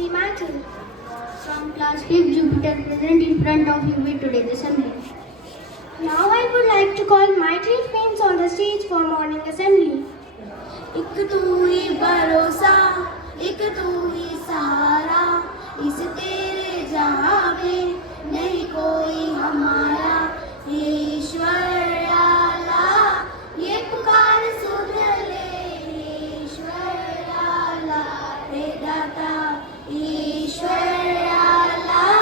Sri Mathur from class 5th Jupiter present in front of you with today's assembly. Now I would like to call my three friends on the stage for morning assembly. एक तू ही भरोसा, एक तू ही सहारा, इस तेरे जहां में नहीं कोई हमारा। हे ईश्वर अल्लाह, ये पुकार सुन ले। हे ईश्वर अल्लाह, हे दाता। ईश्वर अल्लाह,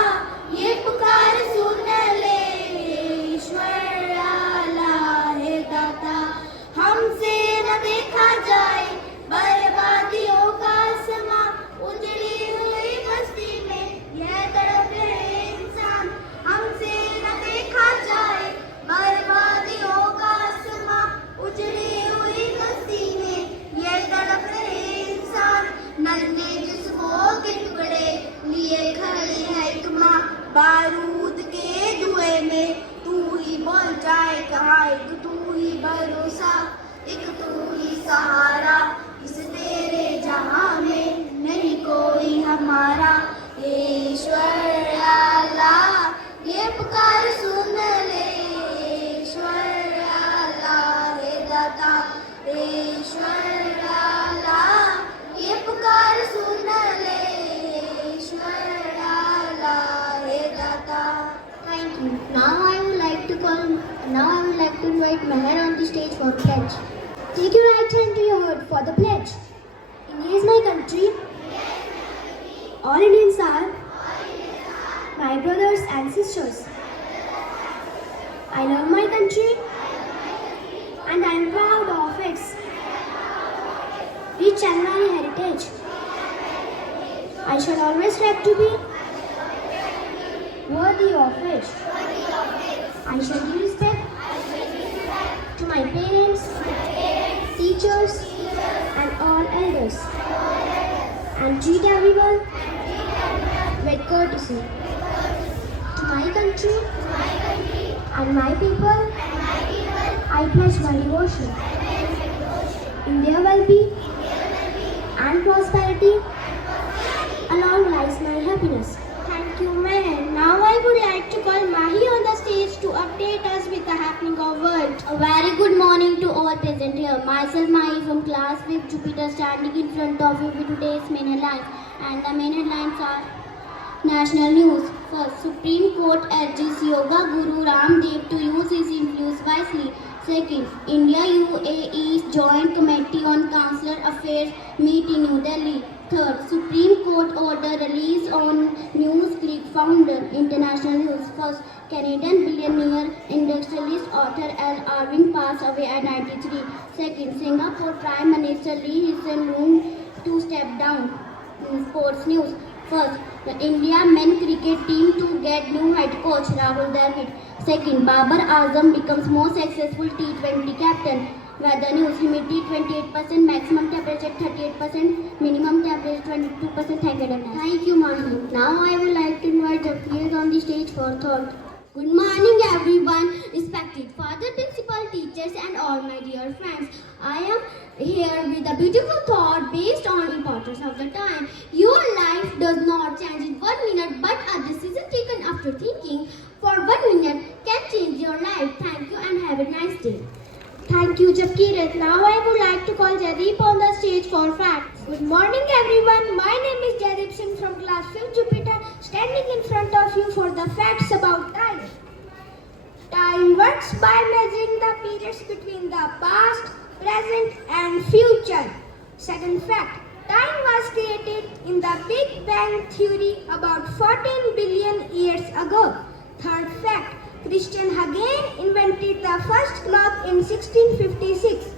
ये पुकार सुन ले। हे ईश्वर अल्लाह, हे दाता। हमसे न देखा जाए बर्बादियों का समा, उजड़ी हुई बस्ती में यह तड़प रहे इंसान। हमसे न देखा जाए बर्बादियों का समा, उजड़ी हुई बस्ती में यह तड़प रहे इंसान। नन्हे जिस्मों के टुकड़े लिए खड़ी है एक माँ, बारूद के धुएं में तू ही बोल जाए कहाँ। एक तू ही भरोसा, एक तू ही सहारा, इस तेरे जहां में नहीं कोई हमारा। हे ईश्वर अल्लाह, ये पुकार सुन ले। ईश्वर अल्लाह, हे दाता। ईश्वर अल्लाह, ये पुकार सुन ले। ईश्वर अल्लाह, हे दाता। Thank you. Now I would like to invite Meher on the stage for pledge. Take your right hand to your heart for the pledge. India is my country. All Indians are my brothers and sisters. I love my country and I am proud of its rich and varied heritage. I shall always strive to be worthy of it. I shall give respect to my parents, teachers, and all elders, and treat everyone with courtesy. To my country and my people, I pledge my devotion. In their well-being and prosperity, along lies my happiness. Thank you, Meher. Now I would like to call Mahi on the stage to update us with the happening of world. A very good morning to all present here. Myself Mahi from class 5th Jupiter standing in front of you with today's main headlines. And the main headlines are national news. First, Supreme Court urges Yoga Guru Ramdev to use his influence wisely. Second, India-UAE Joint Committee on Consular Affairs meet in New Delhi. Third, Supreme Court order release on NewsClick founder. International news. First, Canadian billionaire industrialist author Al Irving passed away at 93. Second, Singapore Prime Minister Lee Hsien Loong to step down. Sports news. First, the India men cricket team to get new head coach Rahul Dravid. Second, Babar Azam becomes most successful T20 captain. Weather news, humidity 28%, maximum temperature 38%, minimum temperature 22%. Thank you. Thank you, Mahi. Now I would like to invite the peers on the stage for thought. Good morning everyone, respected father, principal, teachers and all my dear friends. I am here with a beautiful thought based on importance of the time. Your life does not change in 1 minute, but a decision taken after thinking for 1 minute can change your life. Thank you and have a nice day. Thank you, Japkirat. Now I would like to call Jaideep on the stage for facts. Good morning, everyone. My name is Jaideep Singh from class 5th Jupiter, standing in front of you for the facts about time. Time works by measuring the periods between the past, present, and future. Second fact, time was created in the Big Bang Theory about 14 billion years ago. Third fact, Christian Huygens invented the first clock in 1656.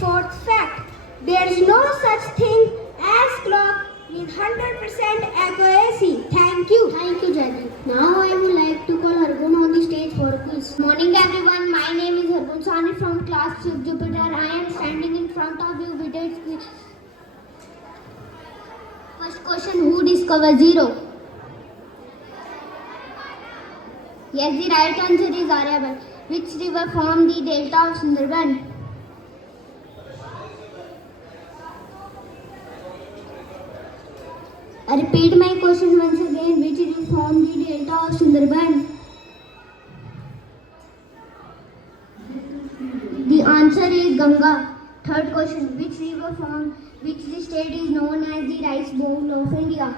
Fourth fact, there is no such thing as clock with 100% accuracy. Thank you. Thank you, Jaideep. Now I would like to call Hargun on the stage for a quiz. Morning everyone, my name is Hargun Sani from class 5th Jupiter. I am standing in front of you with a quiz. First question, who discovered zero? Yes, the right answer is Aryabhat. Which river formed the delta of Sundarban? I repeat my question once again. Which river form the delta of Sundarban? The answer is Ganga. Third question. Which river form which the state is known as the rice bowl of India?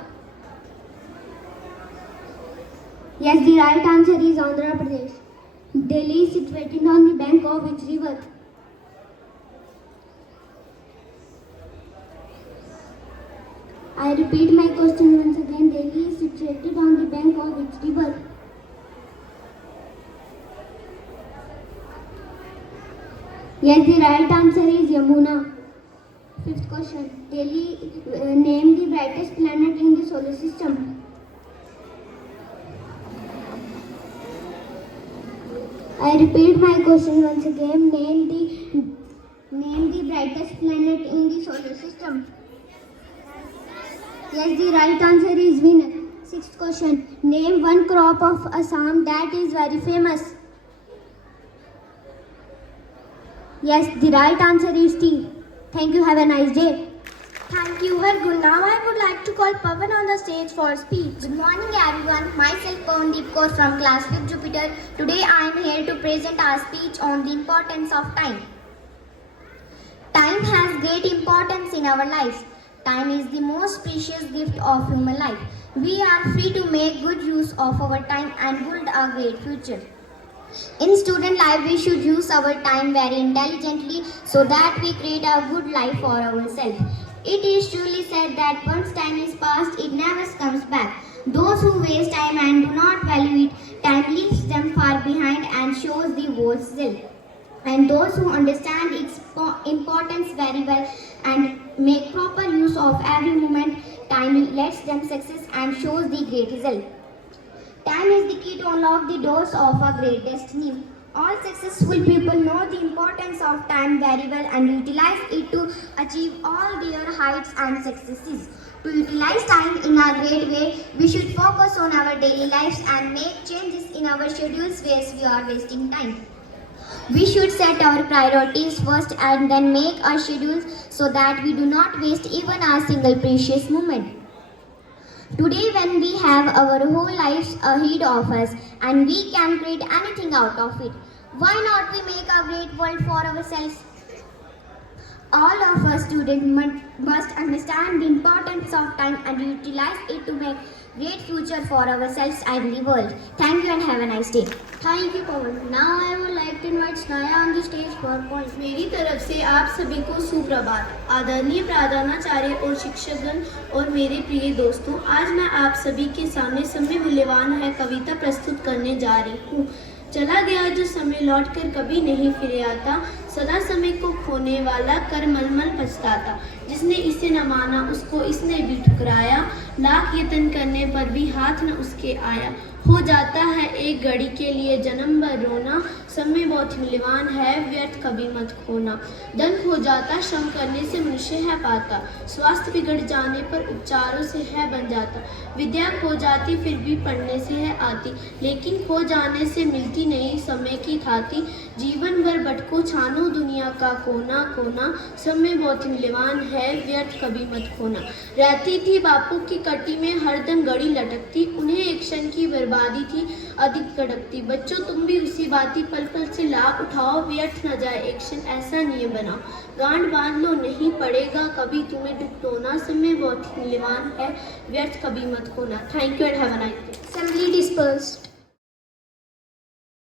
Yes, the right answer is Andhra Pradesh. Delhi is situated on the bank of which river? I repeat my question once again. Delhi is situated on the bank of which river? Yes, the right answer is Yamuna. Fifth question. Delhi, name the brightest planet in the solar system. I repeat my question once again. Name the brightest planet in the solar system. Yes, the right answer is Venus. Sixth question. Name one crop of Assam that is very famous. Yes, the right answer is tea. Thank you. Have a nice day. Thank you, Hargun. Now I would like to call Pavan on the stage for speech. Good morning, everyone. Myself Pawandeep Kaur from class 5 Jupiter. Today I am here to present our speech on the importance of time. Time has great importance in our lives. Time is the most precious gift of human life. We are free to make good use of our time and build a great future. In student life, we should use our time very intelligently so that we create a good life for ourselves. It is truly said that once time is past, it never comes back. Those who waste time and do not value it, time leaves them far behind and shows the world's self. And those who understand its importance very well and make proper use of every moment, time lets them success and shows the great result. Time is the key to unlock the doors of a great destiny. All successful people know the importance of time very well and utilize it to achieve all their heights and successes. To utilize time in a great way, we should focus on our daily lives and make changes in our schedules where we are wasting time. We should set our priorities first and then make our schedules so that we do not waste even a single precious moment. Today, when we have our whole lives ahead of us and we can create anything out of it, why not we make a great world for ourselves? All of us students must understand the importance of time and utilize it to make great future for ourselves and the world. Thank you and have a nice day. Thank you, Pavan. Now I would like to invite Snaya on the stage for points. मेरी तरफ से आप सभी को सुप्रभात। आदरणीय प्रधानाचार्य और शिक्षकगण और मेरे प्रिय दोस्तों, आज मैं आप सभी के सामने समय मूल्यवान है कविता प्रस्तुत करने जा रही हूँ। चला गया जो समय लौट कर कभी नहीं फिर आता, सदा समय को खोने वाला कर मलमल पछताता। जिसने इसे न माना उसको इसने भी ठुकराया, लाख यत्न करने पर भी हाथ न उसके आया। हो जाता है एक घड़ी के लिए जन्म भर रोना, समय बहुत मूल्यवान है व्यर्थ कभी मत खोना। धन हो जाता श्रम करने से मनुष्य है पाता, स्वास्थ्य बिगड़ जाने पर उपचारों से है बन जाता। विद्या खो जाती फिर भी पढ़ने से है आती, लेकिन खो जाने से मिलती नहीं समय की थाती। जीवन भर भटको छानो दुनिया का कोना कोना, समय बहुत मूल्यवान है व्यर्थ कभी मत खोना। रहती थी बापू की कटी में हरदम घड़ी लटकती, उन्हें एक क्षण की बर्बादी थी अधिक कड़कती। बच्चों तुम भी उसी बाती पल पल से लाभ उठाओ, व्यर्थ न जाए एक क्षण ऐसा नियम बनाओ। गांठ बांध लो नहीं पड़ेगा कभी तुम्हें टुकटोना, समय बहुत मूल्यवान है व्यर्थ कभी मत खोना। Thank you and have a nice day. Assembly dispersed.